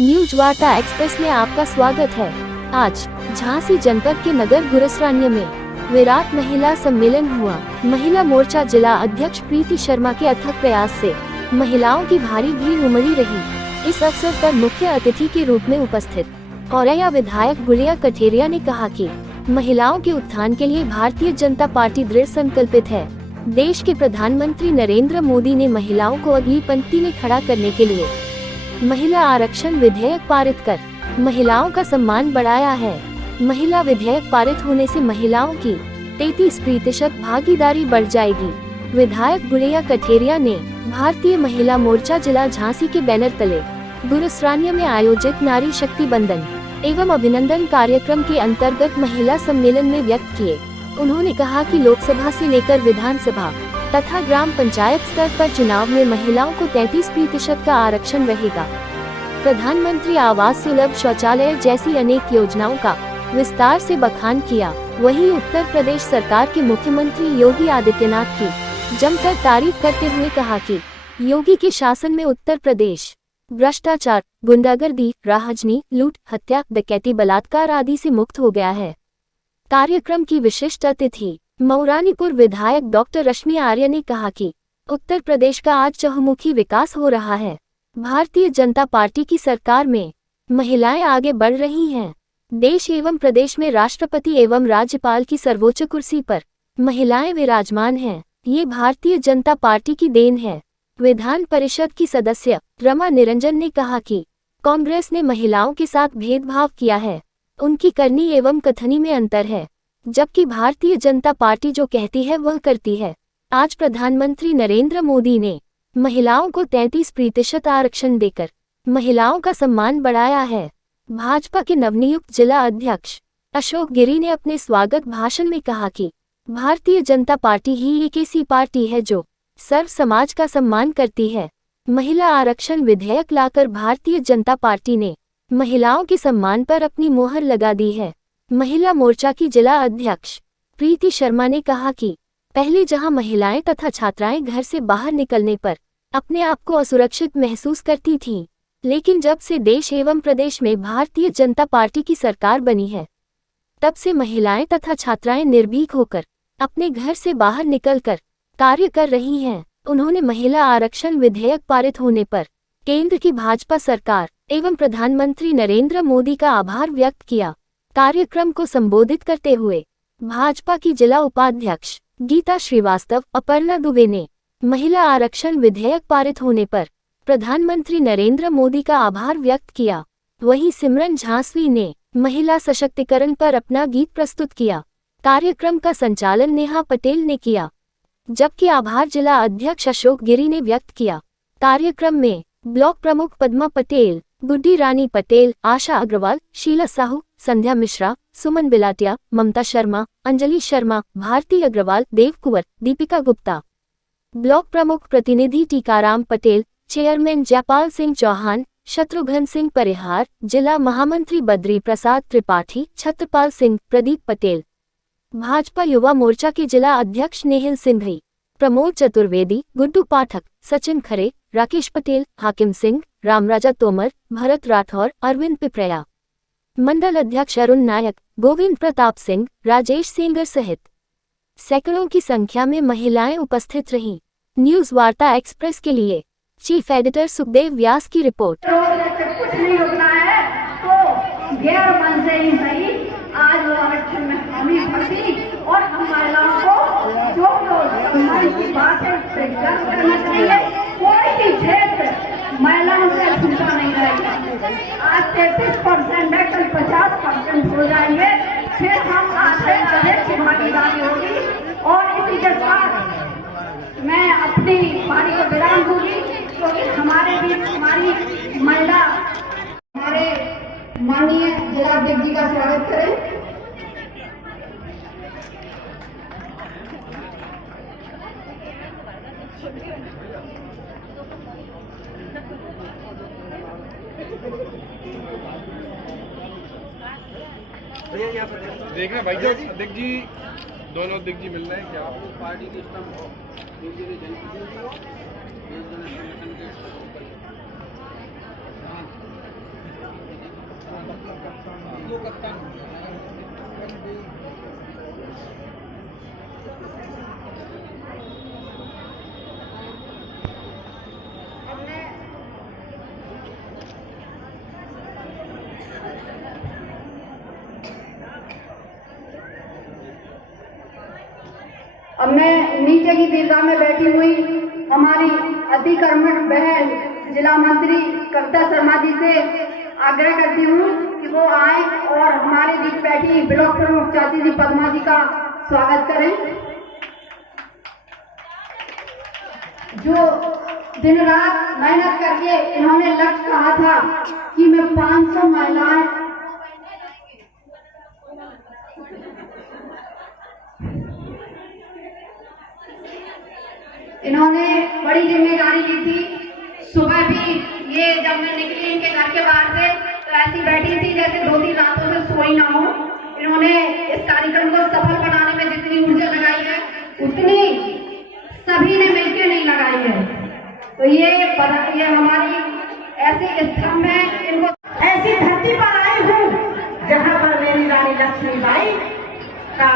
News वार्ता express में आपका स्वागत है। आज झांसी जनपद के नगर गुरसरान्य में विराट महिला सम्मेलन हुआ। महिला मोर्चा जिला अध्यक्ष प्रीति शर्मा के अथक प्रयास से महिलाओं की भारी भीड़ उमड़ी रही। इस अवसर पर मुख्य अतिथि के रूप में उपस्थित औरैया विधायक गुड़िया कठेरिया ने कहा कि महिलाओं के उत्थान के लिए भारतीय जनता पार्टी दृढ़ संकल्पित है। देश के प्रधानमंत्री नरेंद्र मोदी ने महिलाओं को अगली पंक्ति में खड़ा करने के लिए महिला आरक्षण विधेयक पारित कर महिलाओं का सम्मान बढ़ाया है। महिला विधेयक पारित होने से महिलाओं की 33% भागीदारी बढ़ जाएगी। विधायक गुड़िया कठेरिया ने भारतीय महिला मोर्चा जिला झांसी के बैनर तले गुरसरान्य में आयोजित नारी शक्ति बंधन एवं अभिनंदन कार्यक्रम के अंतर्गत महिला सम्मेलन में व्यक्त किए। उन्होंने कहा कि लोकसभा से लेकर विधानसभा तथा ग्राम पंचायत स्तर पर चुनाव में महिलाओं को 33% का आरक्षण रहेगा। प्रधानमंत्री आवास सुलभ शौचालय जैसी अनेक योजनाओं का विस्तार से बखान किया। वहीं उत्तर प्रदेश सरकार के मुख्यमंत्री योगी आदित्यनाथ की जमकर तारीफ करते हुए कहा कि योगी के शासन में उत्तर प्रदेश भ्रष्टाचार, गुंडागर्दी, राहजनी, लूट, हत्या, डकैती, बलात्कार आदि से मुक्त हो गया है। कार्यक्रम की विशिष्ट अतिथि मऊरानीपुर विधायक डॉक्टर रश्मि आर्य ने कहा कि उत्तर प्रदेश का आज चहुमुखी विकास हो रहा है। भारतीय जनता पार्टी की सरकार में महिलाएं आगे बढ़ रही हैं। देश एवं प्रदेश में राष्ट्रपति एवं राज्यपाल की सर्वोच्च कुर्सी पर महिलाएं विराजमान हैं। ये भारतीय जनता पार्टी की देन है। विधान परिषद की सदस्य रमा निरंजन ने कहा कि कांग्रेस ने महिलाओं के साथ भेदभाव किया है। उनकी करनी एवं कथनी में अंतर है, जबकि भारतीय जनता पार्टी जो कहती है वह करती है। आज प्रधानमंत्री नरेंद्र मोदी ने महिलाओं को 33% आरक्षण देकर महिलाओं का सम्मान बढ़ाया है। भाजपा के नवनियुक्त जिला अध्यक्ष अशोक गिरी ने अपने स्वागत भाषण में कहा कि भारतीय जनता पार्टी ही एक ऐसी पार्टी है जो सर्व समाज का सम्मान करती है। महिला आरक्षण विधेयक लाकर भारतीय जनता पार्टी ने महिलाओं के सम्मान पर अपनी मोहर लगा दी है। महिला मोर्चा की जिला अध्यक्ष प्रीति शर्मा ने कहा कि पहले जहां महिलाएं तथा छात्राएं घर से बाहर निकलने पर अपने आप को असुरक्षित महसूस करती थीं, लेकिन जब से देश एवं प्रदेश में भारतीय जनता पार्टी की सरकार बनी है, तब से महिलाएं तथा छात्राएं निर्भीक होकर अपने घर से बाहर निकलकर कार्य कर रही हैं। उन्होंने महिला आरक्षण विधेयक पारित होने पर केंद्र की भाजपा सरकार एवं प्रधानमंत्री नरेंद्र मोदी का आभार व्यक्त किया। कार्यक्रम को संबोधित करते हुए भाजपा की जिला उपाध्यक्ष गीता श्रीवास्तव, अपर्णा दुबे ने महिला आरक्षण विधेयक पारित होने पर प्रधानमंत्री नरेंद्र मोदी का आभार व्यक्त किया। वहीं सिमरन झांसवी ने महिला सशक्तिकरण पर अपना गीत प्रस्तुत किया। कार्यक्रम का संचालन नेहा पटेल ने किया, जबकि आभार जिला अध्यक्ष अशोक गिरी ने व्यक्त किया। कार्यक्रम में ब्लॉक प्रमुख पद्मा पटेल, गुड्डी रानी पटेल, आशा अग्रवाल, शीला साहू, संध्या मिश्रा, सुमन बिलाटिया, ममता शर्मा, अंजलि शर्मा, भारती अग्रवाल, देव कुंवर, दीपिका गुप्ता, ब्लॉक प्रमुख प्रतिनिधि टीकाराम पटेल, चेयरमैन जयपाल सिंह चौहान, शत्रुघ्न सिंह परिहार, जिला महामंत्री बद्री प्रसाद त्रिपाठी, छत्रपाल सिंह, प्रदीप पटेल, भाजपा युवा मोर्चा के जिला अध्यक्ष नेहिल सिंघई, प्रमोद चतुर्वेदी, गुड्डू पाठक, सचिन खरे, राकेश पटेल, हाकिम सिंह, रामराजा तोमर, भरत राठौर, अरविंद पिपरया, मंडल अध्यक्ष अरुण नायक, गोविंद प्रताप सिंह, राजेश सेंगर सहित सैकड़ों की संख्या में महिलाएं उपस्थित रहीं। न्यूज वार्ता एक्सप्रेस के लिए चीफ एडिटर सुखदेव व्यास की रिपोर्ट। कुछ नहीं होता है तो गैर मन से ही सही आज वो आरक्षण में कमी भरती और हम महिलाओं को जो सम्मान की बात है उससे गर्व करना चाहिए। कोई भी क्षेत्र महिलाओं से छूटा नहीं रहेगा। आज 33% है, कल 50% हो जाएंगे, फिर हम आगे की भागीदारी होगी। और इसी के साथ मैं अपनी बारी को विराम दूंगी, क्योंकि हमारे बीच हमारी महिला हमारे माननीय जिलाध्यक्ष जी का स्वागत करें। देखना भाई साहब, अध्यक्ष जी, दोनों अध्यक्ष जी मिल रहे हैं क्या? पार्टी की अब मैं नीचे की दीर्घा में बैठी हुई हमारी अति कर्मठ बहन जिला मंत्री कविता शर्मा जी से आग्रह करती हूँ कि वो आए और हमारे बीच बैठी ब्लॉक प्रमुख चाची जी पद्मा जी का स्वागत करें, जो दिन रात मेहनत करके इन्होंने लक्ष्य कहा था कि मैं 500 महिलाएं इन्होंने बड़ी जिम्मेदारी ली थी। सुबह भी ये जब मैं निकली इनके घर के बाहर से तो ऐसी बैठी थी जैसे 2-3 रातों से सोई ना हो। इन्होंने इस कार्यक्रम को सफल बनाने में जितनी ऊर्जा लगाई है उतनी सभी ने मिलकर नहीं लगाई है। तो ये हमारी ऐसी स्तंभ है, इनको ऐसी धरती पर आई हूँ जहाँ पर मेरी रानी लक्ष्मीबाई का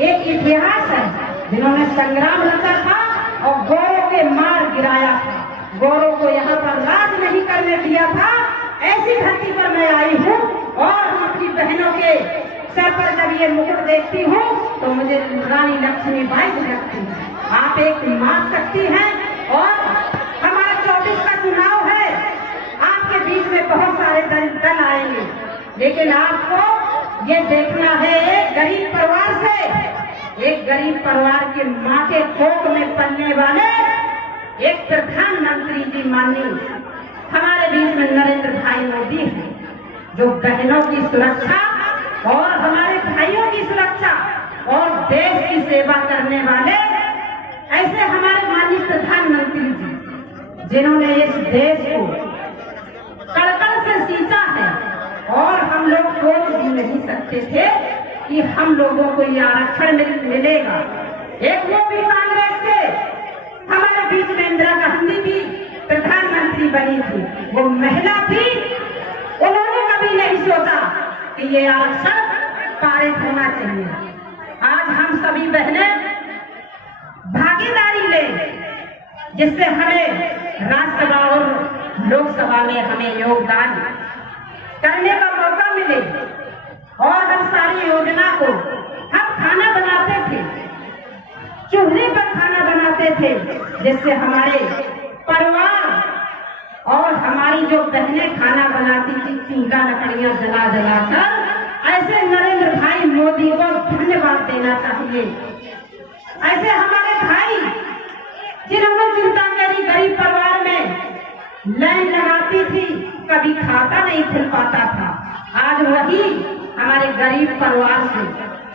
एक इतिहास है, जिन्होंने संग्राम रचा था और गौरों के मार गिराया था, गौरों को यहाँ पर राज नहीं करने दिया था। ऐसी धरती पर मैं आई हूँ और हम अपनी बहनों के सर पर जब ये मुकुट देखती हूँ तो मुझे रानी लक्ष्मीबाई से लगती है। आप एक मां शक्ति हैं और हमारा 24 का चुनाव है। आपके बीच में बहुत सारे दल आएंगे, लेकिन आपको ये देखना है एक गरीब परिवार से, एक गरीब परिवार के माँ के कोख में पलने वाले एक प्रधानमंत्री जी माननीय हमारे बीच में नरेंद्र भाई मोदी हैं, जो बहनों की सुरक्षा और हमारे भाइयों की सुरक्षा और देश की सेवा करने वाले ऐसे हमारे माननीय प्रधानमंत्री जी, जिन्होंने इस देश को कड़-कड़ से सींचा है। और हम लोग सोच भी नहीं सकते थे कि हम लोगों को ये आरक्षण मिलेगा। एक वो भी कांग्रेस से हमारे बीच में इंदिरा गांधी भी प्रधानमंत्री बनी थी, वो महिला थी, उन्होंने कभी नहीं सोचा कि ये आरक्षण पारित होना चाहिए। आज हम सभी बहनें भागीदारी लें, जिससे हमें राज्यसभा और लोकसभा में हमें योगदान करने का मौका मिले। और हम सारी योजना को हम खाना बनाते थे, चूल्हे पर खाना बनाते थे, जिससे हमारे परिवार और हमारी जो बहनें खाना बनाती थी चूल्हा लकड़ियां जला जला कर। ऐसे नरेंद्र भाई मोदी को धन्यवाद देना चाहिए। ऐसे हमारे भाई जिन्होंने चिंता करी, गरीब परिवार में लाइन लगाती थी, कभी खाता नहीं खुल पाता था, आज वही हमारे गरीब परिवार से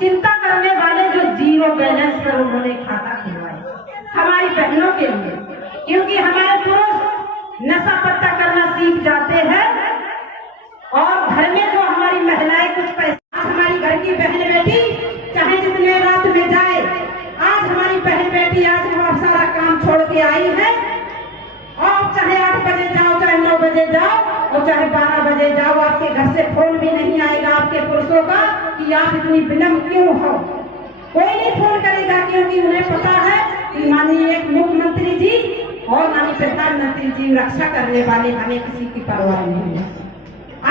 चिंता करने वाले जो जीरो बैलेंस पर उन्होंने खाता खुलवाया हमारी बहनों के लिए। क्योंकि हमारे पुरुष नशा पत्ता करना सीख जाते हैं और घर में जो हमारी महिलाएं कुछ पैसा, हमारी घर की बहन बेटी चाहे जितने रात में जाए, आज हमारी बहन बेटी आज वो सारा काम छोड़ के आई है। और चाहे 8 बजे जाओ, चाहे 9 बजे जाओ और चाहे 12 बजे जाओ, आपके घर से फोन भी नहीं आएगा आपके पुरुषों का कि आप इतनी विलम्ब क्यों हो। कोई नहीं फोन करेगा, क्योंकि उन्हें पता है कि माननीय एक मुख्यमंत्री जी और माननीय प्रधानमंत्री जी रक्षा करने वाले, हमें किसी की परवाह नहीं है।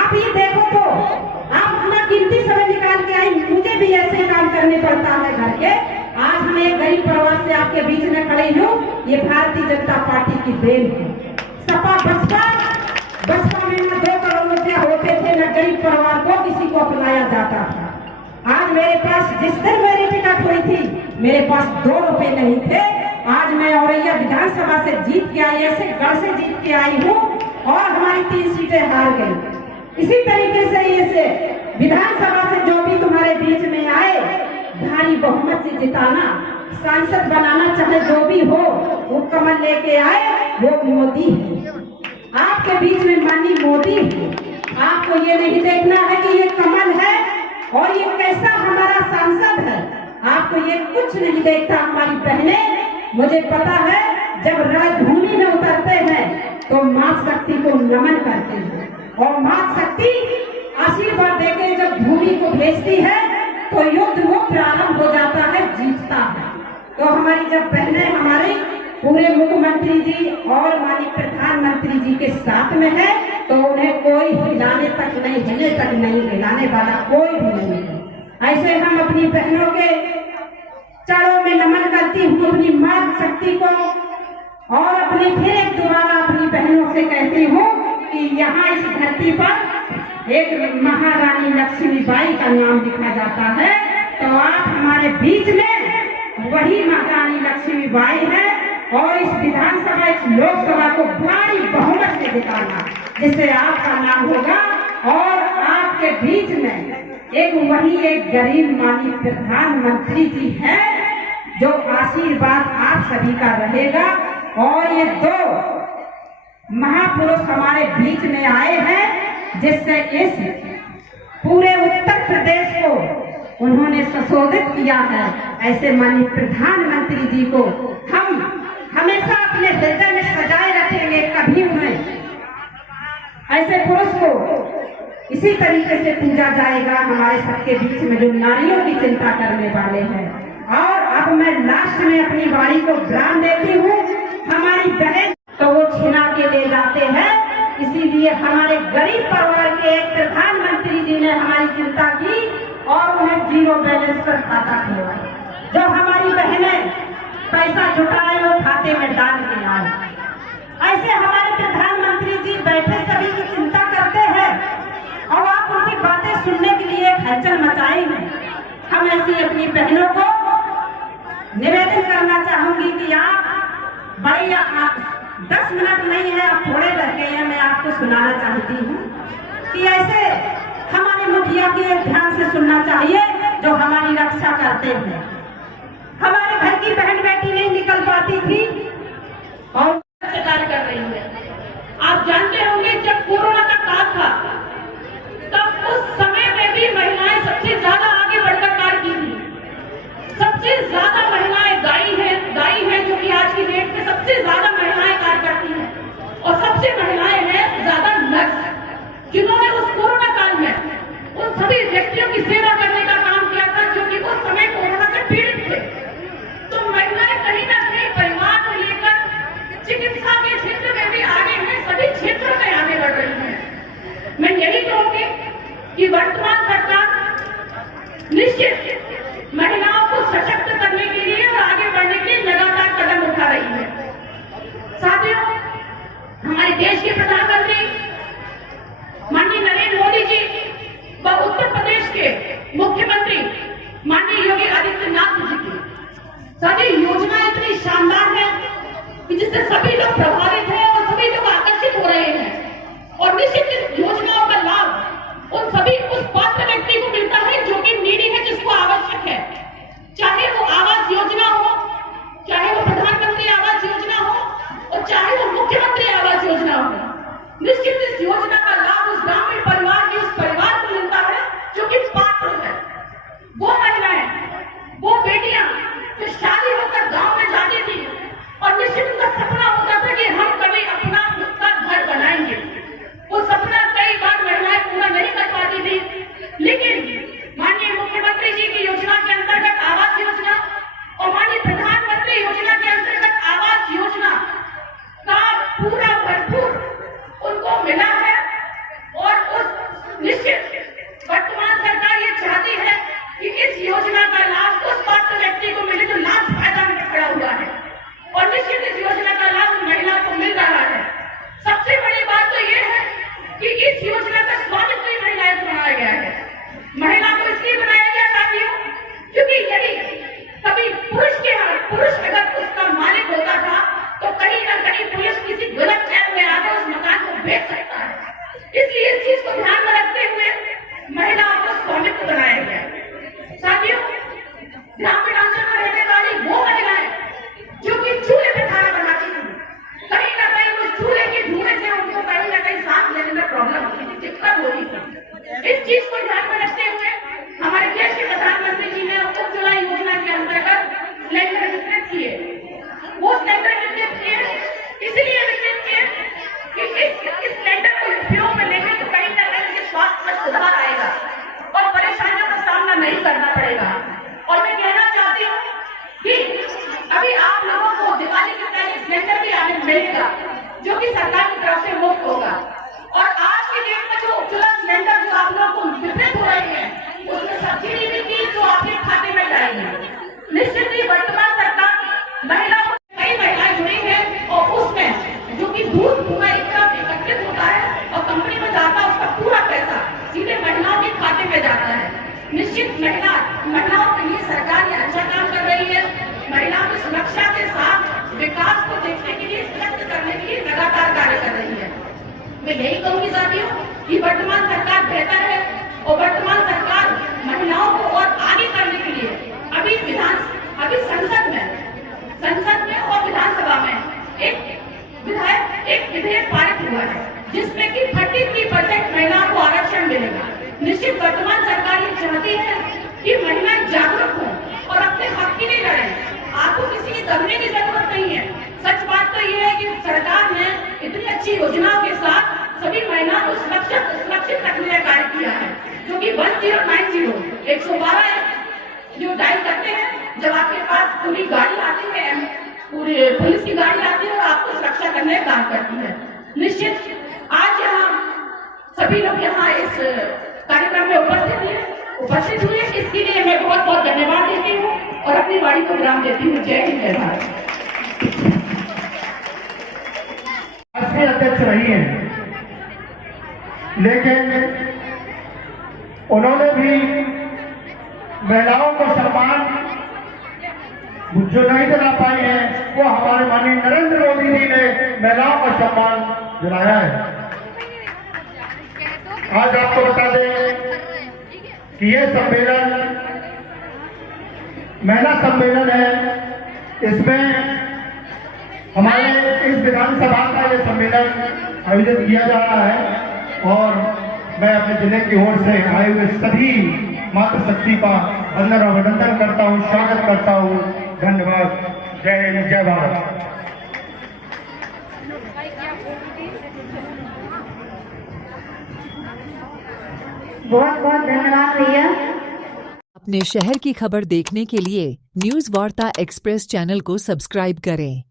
आप ये देखो तो आप अपना कीमती समय निकाल के आई, मुझे भी ऐसे काम करने पड़ता है घर के। आज हम एक गरीब परिवार से आपके बीच में खड़ी हूँ, ये भारतीय जनता पार्टी की देन है। सपा बसपा में न 2 करोड़ रुपया होते थे, न गरीब परिवार को किसी को अपनाया जाता था। आज मेरे पास, जिस दिन मेरी टिकट हुई थी, मेरे पास 2 रुपए नहीं थे। आज मैं औरैया विधानसभा से जीत के आई, ऐसे गढ़ से जीत के आई हूँ और हमारी 3 सीटें हार गई। इसी तरीके से ये विधानसभा से जो भी तुम्हारे बीच में आए, भारी बहुमत से जिताना, सांसद बनाना, चाहे जो भी हो, वो कमल लेके आए, वो मोदी है। आपके बीच में माननीय मोदी है। आपको ये नहीं देखना है कि ये कमल है और ये कैसा हमारा सांसद है, आपको ये कुछ नहीं देखता। हमारी बहनें, मुझे पता है, जब रणभूमि में उतरते हैं तो मां शक्ति को नमन करते हैं और मां शक्ति आशीर्वाद देके जब भूमि को भेजती है तो युद्ध वो प्रारंभ हो जाता है, जीतता है। तो हमारी जब बहनें हमारे पूरे मुख्यमंत्री जी और माननीय प्रधानमंत्री जी के साथ में है तो उन्हें कोई हिलाने तक नहीं, हिले तक नहीं, हिलाने वाला कोई भी नहीं है। ऐसे हम अपनी बहनों के चरणों में नमन करती हूँ, अपनी माँ शक्ति को, और अपनी फिर एक दोबारा अपनी बहनों से कहती हूँ कि यहाँ इस धरती पर एक महारानी लक्ष्मीबाई का नाम लिखा जाता है, तो आप हमारे बीच में वही महारानी लक्ष्मीबाई है, और इस विधानसभा, इस लोकसभा को भारी बहुमत से जिताना, जिससे आपका नाम होगा। और आपके बीच में एक गरीब माननीय प्रधानमंत्री जी है, जो आशीर्वाद आप सभी का रहेगा। और ये दो महापुरुष हमारे बीच में आए हैं, जिससे इस पूरे उत्तर प्रदेश को उन्होंने सुशोभित किया है। ऐसे माननीय प्रधानमंत्री जी को हम हमेशा अपने हृदय में सजाए रखेंगे, कभी उन्हें ऐसे पुरुष को इसी तरीके से पूजा जाएगा हमारे सबके बीच में, जो नारियों की चिंता करने वाले हैं। और अब मैं लास्ट में अपनी वाणी को विराम देती हूँ। हमारी बहन तो वो छिना के ले जाते हैं, इसीलिए हमारे गरीब परिवार के एक प्रधानमंत्री जी ने हमारी चिंता की और उन्हें 0 बैलेंस पर खाता खुलवाया। जो हमारी बहनें पैसा जुटाए वो खाते में डाल के आए। ऐसे हमारे प्रधानमंत्री जी बैठे सभी की चिंता करते हैं और आप उनकी बातें सुनने के लिए हलचल मचाए हैं। हम ऐसी अपनी बहनों को निवेदन करना चाहूंगी कि आप बड़ी 10 मिनट नहीं है, आप थोड़े रह गए हैं, मैं आपको सुनाना चाहती हूँ कि ऐसे हमारे मुखिया के ध्यान से सुनना चाहिए जो हमारी रक्षा करते हैं। हमारे घर की बहन बेटी नहीं निकल पाती थी और कार्य कर रही है। आप जानते होंगे जब कोरोना का काल था तब उस समय में भी महिलाएं सबसे ज्यादा आगे बढ़कर कार्य की थी। सबसे ज्यादा महिलाएं दाई हैं जो कि आज की डेट में सबसे ज्यादा महिलाएं कार्य करती हैं, और सबसे महिलाएं हैं ज्यादा नर्स, जिन्होंने उस कोरोना काल में उन सभी व्यक्तियों की सेवा करने का काम किया था जो कि उस समय कोरोना से पीड़ित थे। तो महिलाएं कहीं ना कहीं परिवार को लेकर चिकित्सा के क्षेत्र में भी आगे हैं, सभी क्षेत्रों में आगे बढ़ रही हैं। मैं यही कहूंगी कि वर्तमान सरकार निश्चित महिलाओं को सशक्त करने के लिए और आगे बढ़ने के लिए लगातार कदम उठा रही है। साथियों, हमारे देश के प्रधानमंत्री माननीय नरेंद्र मोदी जी व उत्तर प्रदेश के मुख्यमंत्री माननीय योगी आदित्यनाथ जी की सभी योजनाएं इतनी शानदार है कि जिससे सभी लोग प्रभावित हैं और सभी लोग आकर्षित हो रहे हैं। और निश्चित इस योजनाओं का लाभ उन सभी उस पात्र व्यक्ति को मिलता है जो कि नीडी है, जिसको आवश्यक है, चाहे वो आवास योजना हो, चाहे वो प्रधानमंत्री आवास योजना हो, और चाहे वो मुख्यमंत्री आवास योजना हो। निश्चित इस योजना का लाभ उस ग्रामीण परिवार के उस परिवार को मिलता है जो कि पात्र है। वो महिलाएं, वो बेटियां जो शादी होकर गांव में जाती थी और निश्चित उनका सपना होता था कि हम कभी अपना खुद का घर बनाएंगे। वो सपना कई बार महिलाएं पूरा नहीं कर पाती थी, लेकिन माननीय मुख्यमंत्री जी की योजना के अंतर्गत आवास योजना और माननीय प्रधानमंत्री योजना के अंतर्गत आवास योजना का पूरा भरपूर उनको मिला है। और उस निश्चित वर्तमान सरकार ये चाहती है कि इस योजना का लाभ उस पात्र व्यक्ति को मिले जो लाभ फायदा में खड़ा हुआ है, और निश्चित इस योजना का लाभ महिला को मिल रहा है। सबसे बड़ी बात तो ये है कि इस योजना का स्वामित्व ही महिलाएं को बनाया गया है। महिला को इसलिए बनाया गया साथियों क्योंकि यदि कभी पुरुष अगर उसका मालिक होता था तो कहीं ना कहीं पुरुष किसी गलत चैन में आकर उस मकान को बेच सकता है। इसलिए इस चीज को ध्यान में रखते हुए महिलाओं को स्वामित्व बनाया गया। साथियों, ग्रामीण अंचल में रहने वाली वो महिलाएं जो कि चूल्हे पे खाना बनाती थी, कहीं ना कहीं उस चूल्हे के धुएं से उनको कहीं ना कहीं सांस लेने में प्रॉब्लम होती थी, दिक्कत होती थी। इस चीज को ध्यान में रखते हुए हमारे देश के प्रधानमंत्री जी ने उज्ज्वला योजना के अंतर्गत सिलेंडर वितरित किए। वो सिलेंडर वितरित किए इसलिए वितरित किए कि इस सिलेंडर को उपयोग में लेने से कहीं ना कहीं स्वास्थ्य में सुधार नहीं करना पड़ेगा। और मैं कहना चाहती हूँ कि अभी आप लोगों को दिवाली के पहले सिलेंडर भी आने मिलेगा, जो कि सरकार की तरफ से मुफ्त होगा। और आज के डेट में जो उज्ज्वला सिलेंडर जो आप लोगों को वितरित हो रहे हैं, उसमें सब्सिडी भी की जो आपके खाते में जाएगी। निश्चित ही वर्तमान सरकार महिलाओं, कई महिलाएं जुड़ी हैं और उसमें जो कि दूध पूरा एकत्रित होता है और कंपनी में जाता है, उसका पूरा पैसा सीधे महिलाओं के खाते में जाता है। निश्चित महिलाओं के लिए सरकार ये अच्छा काम कर रही है। महिलाओं की सुरक्षा के साथ विकास को देखने के लिए, सशक्त करने के लिए लगातार कार्य कर रही है। मैं यही कहूंगी साथियों कि वर्तमान सरकार बेहतर है और वर्तमान सरकार महिलाओं को और आगे करने के लिए अभी संसद में और विधानसभा में एक विधेयक पारित हुआ है, जिसमें कि 33% महिलाओं को आरक्षण मिलेगा। निश्चित वर्तमान सरकार ये चाहती है कि महिलाएं जागरूक हों और अपने हक के लिए लड़ें। आपको किसी की दबने की जरूरत नहीं है। सच बात तो ये है कि सरकार ने इतनी अच्छी योजनाओं के साथ सभी महिलाओं को सुरक्षित रखने का कार्य किया है, जो कि 1090 112 जो डायल करते हैं, जब आपके पास पूरी गाड़ी आती है, पूरी पुलिस की गाड़ी आती है और आपको सुरक्षा करने का काम करती है। निश्चित आज यहाँ सभी लोग यहाँ इस कार्यक्रम में उपस्थित हुए, इसके लिए मैं बहुत बहुत धन्यवाद देती हूँ और अपनी वाणी को विराम देती हूँ। जय हिंद, जय भारत। राष्ट्रीय अध्यक्ष रही हैं, लेकिन उन्होंने भी महिलाओं को सम्मान जो नहीं दिला पाई है, वो हमारे माननीय नरेंद्र मोदी जी ने महिलाओं का सम्मान दिलाया है। आज आपको बता दें कि ये सम्मेलन महिला सम्मेलन है। इसमें हमारे इस विधानसभा का ये सम्मेलन आयोजित किया जा रहा है और मैं अपने जिले की ओर से आए हुए सभी मातृशक्ति का वंदन और अभिनंदन करता हूँ, स्वागत करता हूँ। धन्यवाद। जय हिंद, जय भारत। बहुत बहुत धन्यवाद भैया। अपने शहर की खबर देखने के लिए न्यूज़ वार्ता एक्सप्रेस चैनल को सब्सक्राइब करें।